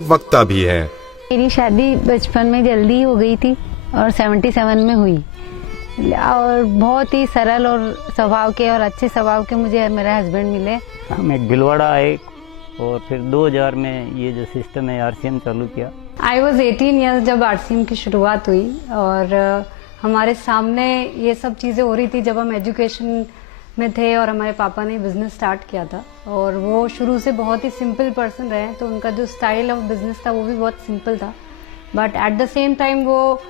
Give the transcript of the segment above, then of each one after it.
वक्ता भी है। मेरी शादी बचपन में जल्दी हो गई थी और 77 में हुई और बहुत ही सरल और स्वभाव के और अच्छे स्वभाव के मुझे मेरे हस्बैंड मिले। हम एक भिलवाड़ा आए और फिर 2000 में ये जो सिस्टम है आरसीएम चालू किया। आई वॉज 18 ईयर्स जब आरसीएम की शुरुआत हुई और हमारे सामने ये सब चीज़ें हो रही थी जब हम एजुकेशन में थे और हमारे पापा ने बिजनेस स्टार्ट किया था और वो शुरू से बहुत ही सिंपल पर्सन रहे, तो उनका जो स्टाइल ऑफ बिजनेस था वो भी बहुत सिंपल था, but at the same time वो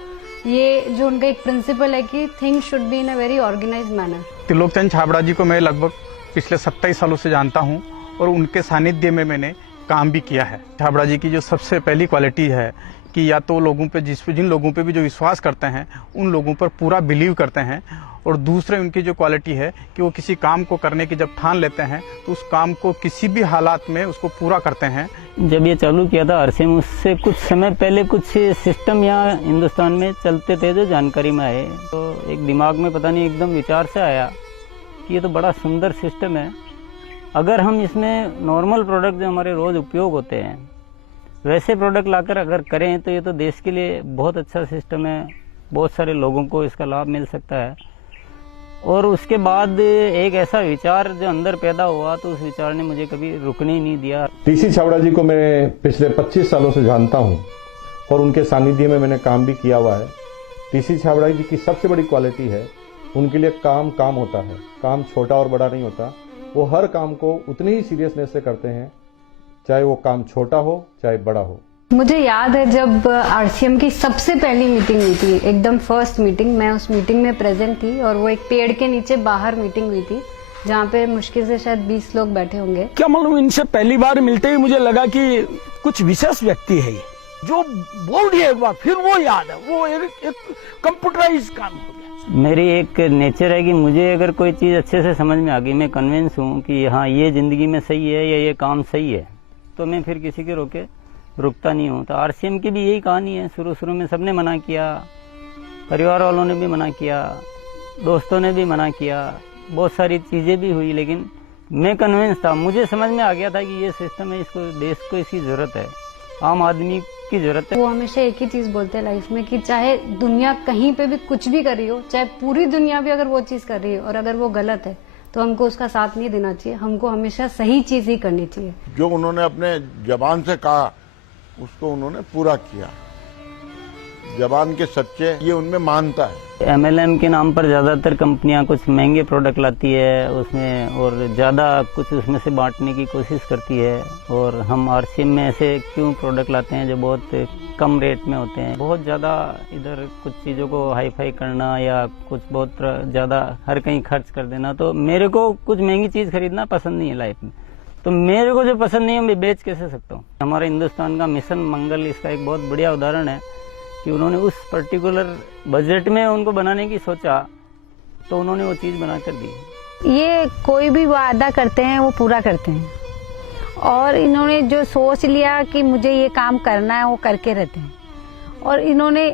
ये जो उनका एक प्रिंसिपल है कि things should be in a very organised manner. Trilokchand Chhabra ji को मैं लगभग पिछले 27 सालों से जानता हूं और उनके सानिध्य में मैंने काम भी किया है। छाबड़ा जी की जो सबसे पहली क्वालिटी है कि या तो लोगों पे जिन लोगों पे भी जो विश्वास करते हैं उन लोगों पर पूरा बिलीव करते हैं, और दूसरे उनकी जो क्वालिटी है कि वो किसी काम को करने की जब ठान लेते हैं तो उस काम को किसी भी हालात में उसको पूरा करते हैं। जब ये चालू किया था आरसीएम, उससे कुछ समय पहले कुछ सिस्टम यहाँ हिंदुस्तान में चलते थे जो जानकारी में आए, तो एक दिमाग में पता नहीं एकदम विचार से आया कि ये तो बड़ा सुंदर सिस्टम है, अगर हम इसमें नॉर्मल प्रोडक्ट जो हमारे रोज़ उपयोग होते हैं वैसे प्रोडक्ट लाकर अगर करें तो ये तो देश के लिए बहुत अच्छा सिस्टम है, बहुत सारे लोगों को इसका लाभ मिल सकता है। और उसके बाद एक ऐसा विचार जो अंदर पैदा हुआ तो उस विचार ने मुझे कभी रुकने ही नहीं दिया। टीसी छाबड़ा जी को मैं पिछले 25 सालों से जानता हूं और उनके सानिध्य में मैंने काम भी किया हुआ है। टीसी छाबड़ा जी की सबसे बड़ी क्वालिटी है उनके लिए काम काम होता है, काम छोटा और बड़ा नहीं होता। वो हर काम को उतनी ही सीरियसनेस से करते हैं, चाहे वो काम छोटा हो चाहे बड़ा हो। मुझे याद है जब आरसीएम की सबसे पहली मीटिंग हुई थी, एकदम फर्स्ट मीटिंग, मैं उस मीटिंग में प्रेजेंट थी और वो एक पेड़ के नीचे बाहर मीटिंग हुई थी जहाँ पे मुश्किल से शायद 20 लोग बैठे होंगे। क्या मालूम, इनसे पहली बार मिलते ही मुझे लगा कि कुछ विशेष व्यक्ति है ये, जो बोल दिया एक बार फिर वो याद है, वो एक कंप्यूटराइज काम हो गया। मेरी एक नेचर है कि मुझे अगर कोई चीज़ अच्छे से समझ में आ गई, मैं कन्विंस हूँ कि हाँ ये जिंदगी में सही है या ये काम सही है, तो मैं फिर किसी के रोके रुकता नहीं हूँ। तो आरसीएम की भी यही कहानी है। शुरू में सबने मना किया, परिवार वालों ने भी मना किया, दोस्तों ने भी मना किया, बहुत सारी चीज़ें भी हुई, लेकिन मैं कन्विंस था, मुझे समझ में आ गया था कि ये सिस्टम है, इसको देश को इसकी ज़रूरत है, आम आदमी की ज़रूरत है। वो हमेशा एक ही चीज़ बोलते हैं लाइफ में कि चाहे दुनिया कहीं पे भी कुछ भी कर रही हो, चाहे पूरी दुनिया भी अगर वो चीज़ कर रही है और अगर वो गलत है तो हमको उसका साथ नहीं देना चाहिए, हमको हमेशा सही चीज़ ही करनी चाहिए। जो उन्होंने अपने जबान से कहा उसको उन्होंने पूरा किया, जबान के सच्चे, ये उनमें मानता है। एमएलएम के नाम पर ज़्यादातर कंपनियां कुछ महंगे प्रोडक्ट लाती है उसमें और ज़्यादा कुछ उसमें से बांटने की कोशिश करती है, और हम आरसीएम में ऐसे क्यों प्रोडक्ट लाते हैं जो बहुत कम रेट में होते हैं। बहुत ज़्यादा इधर कुछ चीज़ों को हाई फाई करना या कुछ बहुत ज़्यादा हर कहीं खर्च कर देना, तो मेरे को कुछ महंगी चीज़ खरीदना पसंद नहीं है लाइफ में। तो मेरे को जो पसंद नहीं है मैं बेच कैसे सकता हूँ। हमारा हिंदुस्तान का मिशन मंगल इसका एक बहुत बढ़िया उदाहरण है कि उन्होंने उस पर्टिकुलर बजट में उनको बनाने की सोचा तो उन्होंने वो चीज़ बना कर दी। ये कोई भी वादा करते हैं वो पूरा करते हैं, और इन्होंने जो सोच लिया कि मुझे ये काम करना है वो करके रहते हैं, और इन्होंने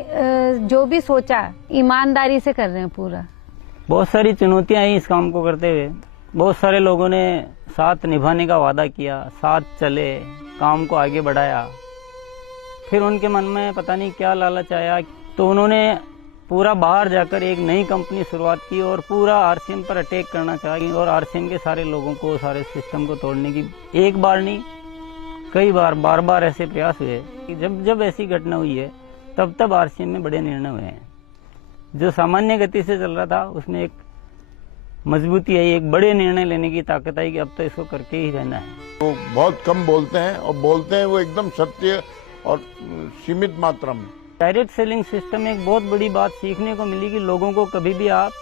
जो भी सोचा ईमानदारी से कर रहे हैं पूरा। बहुत सारी चुनौतियाँ आई इस काम को करते हुए, बहुत सारे लोगों ने साथ निभाने का वादा किया, साथ चले, काम को आगे बढ़ाया, फिर उनके मन में पता नहीं क्या लालच आया तो उन्होंने पूरा बाहर जाकर एक नई कंपनी शुरुआत की और पूरा आरसीएम पर अटैक करना चाहिए, और आरसीएम के सारे लोगों को, सारे सिस्टम को तोड़ने की एक बार नहीं कई बार ऐसे प्रयास हुए कि जब ऐसी घटना हुई है तब आरसीएम में बड़े निर्णय हुए हैं। जो सामान्य गति से चल रहा था उसमें एक मजबूती आई, एक बड़े निर्णय लेने की ताकत आई कि अब तो इसको करके ही रहना है। वो बहुत कम बोलते हैं और बोलते हैं वो एकदम सत्य और सीमित मात्रा में। डायरेक्ट सेलिंग सिस्टम में एक बहुत बड़ी बात सीखने को मिली कि लोगों को कभी भी आप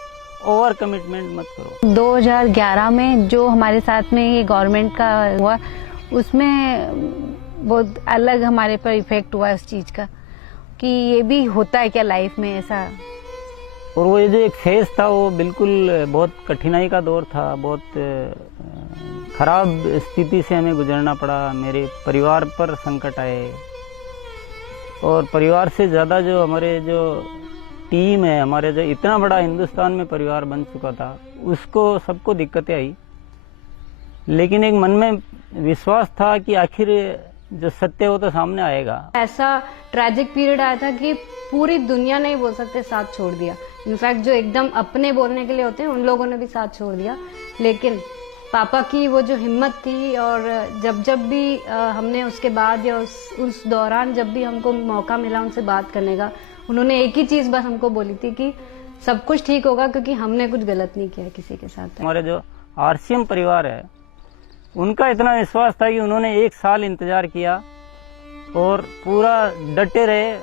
ओवर कमिटमेंट मत करो। 2011 में जो हमारे साथ में ये गवर्नमेंट का हुआ उसमें बहुत अलग हमारे पर इफेक्ट हुआ इस चीज़ का कि ये भी होता है क्या लाइफ में ऐसा। और वो ये जो एक फेज था वो बिल्कुल बहुत कठिनाई का दौर था, बहुत खराब स्थिति से हमें गुजरना पड़ा। मेरे परिवार पर संकट आए और परिवार से ज़्यादा जो हमारे जो टीम है, हमारे जो इतना बड़ा हिंदुस्तान में परिवार बन चुका था, उसको सबको दिक्कतें आई, लेकिन एक मन में विश्वास था कि आखिर जो सत्य वो तो सामने आएगा। ऐसा ट्रैजिक पीरियड आया था कि पूरी दुनिया ने ही बोल सकते साथ छोड़ दिया। इनफैक्ट जो एकदम अपने बोलने के लिए होते हैं उन लोगों ने भी साथ छोड़ दिया। लेकिन पापा की वो जो हिम्मत थी, और जब भी हमने उसके बाद या उस दौरान जब भी हमको मौका मिला उनसे बात करने का, उन्होंने एक ही चीज बस हमको बोली थी कि सब कुछ ठीक होगा, क्योंकि हमने कुछ गलत नहीं किया किसी के साथ। हमारे जो आरसीएम परिवार है उनका इतना विश्वास था कि उन्होंने 1 साल इंतजार किया और पूरा डटे रहे,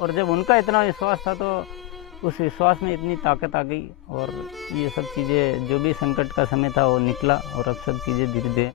और जब उनका इतना विश्वास था तो उस विश्वास में इतनी ताकत आ गई और ये सब चीज़ें, जो भी संकट का समय था वो निकला और अब सब चीज़ें धीरे धीरे